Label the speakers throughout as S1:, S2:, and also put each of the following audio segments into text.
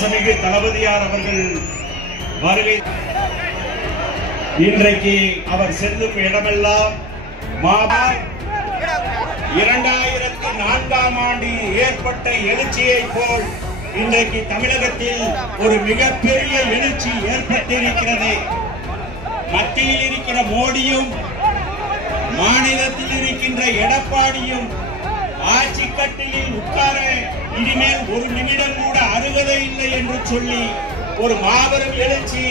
S1: வாசமிகு தளபதியார் அவர்கள் வருகை இன்றைக்கு அவர் செல்லும் இடமெல்லாம் மாபா இரண்டாயிரத்தி நான்காம் ஆண்டில் ஏற்பட்ட எழுச்சியை போல் இன்றைக்கு தமிழகத்தில் ஒரு மிகப்பெரிய எழுச்சி ஏற்பட்டிருக்கிறது. மத்தியில் இருக்கிற மோடியும் மாநிலத்தில் இருக்கின்ற எடப்பாடியும் ஆட்சி கட்டிலில் உட்கார இனிமேல் ஒரு நிமிடம் கூட அருகதை இல்லை என்று சொல்லி ஒரு மாபெரும் எழுச்சி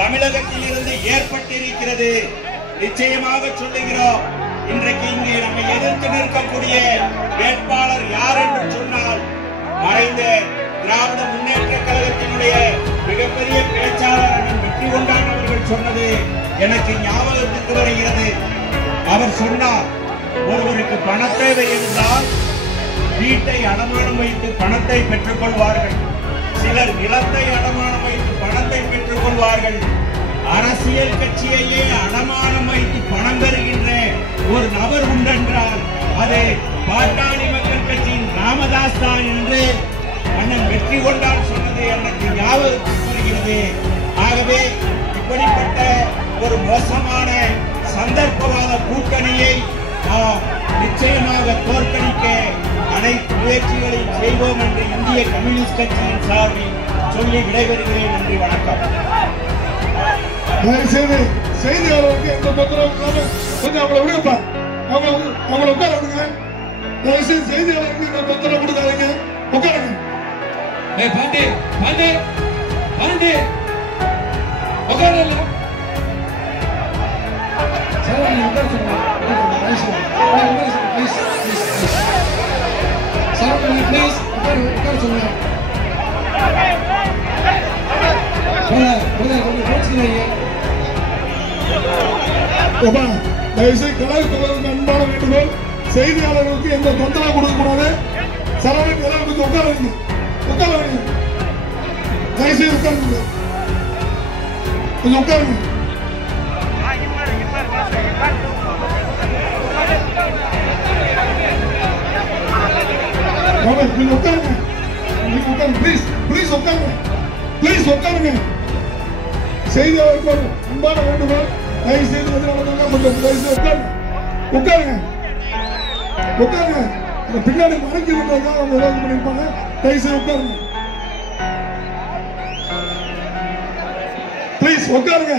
S1: தமிழகத்தில் இருந்து ஏற்பட்டிருக்கிறது. நிச்சயமாக சொல்லுகிறோம். இன்றைக்கு இங்கே நம்மை எதிர்த்து நிற்கக்கூடிய வேட்பாளர் யார் என்று சொன்னால் மறைந்த திராவிட முன்னேற்ற கழகத்தினுடைய மிகப்பெரிய பேச்சாளர் வெற்றி கொண்டான் அவர்கள் சொன்னது எனக்கு ஞாபகத்துக்கு வருகிறது. அவர் சொன்னார் பணத்தேவை இருந்தால் வீட்டை அடமானம் வைத்து பணத்தை பெற்றுக் கொள்வார்கள். சிலர் நிலத்தை அடமானம் வைத்து பணத்தை பெற்றுக் கொள்வார்கள். அரசியல் கட்சியையே அடமானம் வைத்து பணம் பெறுகின்ற ஒரு நபர் உண்டென்றால் அது பாட்டாளி மக்கள் கட்சியின் ராமதாஸ் தான் என்று அண்ணன் வெற்றி கொண்டால் சொன்னது எனக்கு ஞாபகத்துக்கு வருகிறது. ஆகவே இப்படிப்பட்ட ஒரு மோசமான சந்தர்ப்பவாத கூட்டணியை நாம் நிச்சயமாக தோற்கடிக்க அனைத்து முயற்சிகளையும் செய்வோம் என்று இந்திய கம்யூனிஸ்ட் கட்சியின் சார்பில் சொல்லி விடைபெறுகிறேன் நன்றி வணக்கம்.
S2: செய்தியாளருக்கு எந்த தொந்தரவும் இல்லாம கொஞ்சம் அவங்கள விடுங்கப்பா. அவங்க அவங்கள உட்கார விடுங்க. செய்தியாளருக்கு எந்த தொந்தரவு கொடுக்காதீங்க. உட்காருங்க.
S3: பாண்டி பாண்டி பாண்டி. உட்காரல
S2: சார் உட்கார சொல்லுங்க. Please please please sir please உட்கார சொல்லுங்க கொஞ்சம் கோச்சுக்கிறீங்க அப்பா தயவு அன்பான வேண்டுகோள் செய்தியாளர்களுக்கு எந்த தொந்தரவு கொடுக்க கூடாது சரவணன் எல்லாரும் உட்கார வைங்க உட்கார வைங்க உட்காருங்க கொஞ்சம் உட்காருங்க ராமன் நீங்க உட்காருங்க நீங்க உட்காருங்க ப்ளீஸ் ப்ளீஸ் உட்காருங்க ப்ளீஸ் உட்காருங்க செய்தியாளருக்கு ஒரு அன்பான வேண்டுகோள் தயவு செய்து வந்து நடந்தாங்க கொஞ்சம் தயவு செய்து உட்காருங்க உட்காருங்க உட்காருங்க அந்த பின்னாடி மறைக்கிறதுக்காக அவங்க ஏதாவது பண்ணிருப்பாங்க தயவு செய்து உட்காருங்க ப்ளீஸ் உட்காருங்க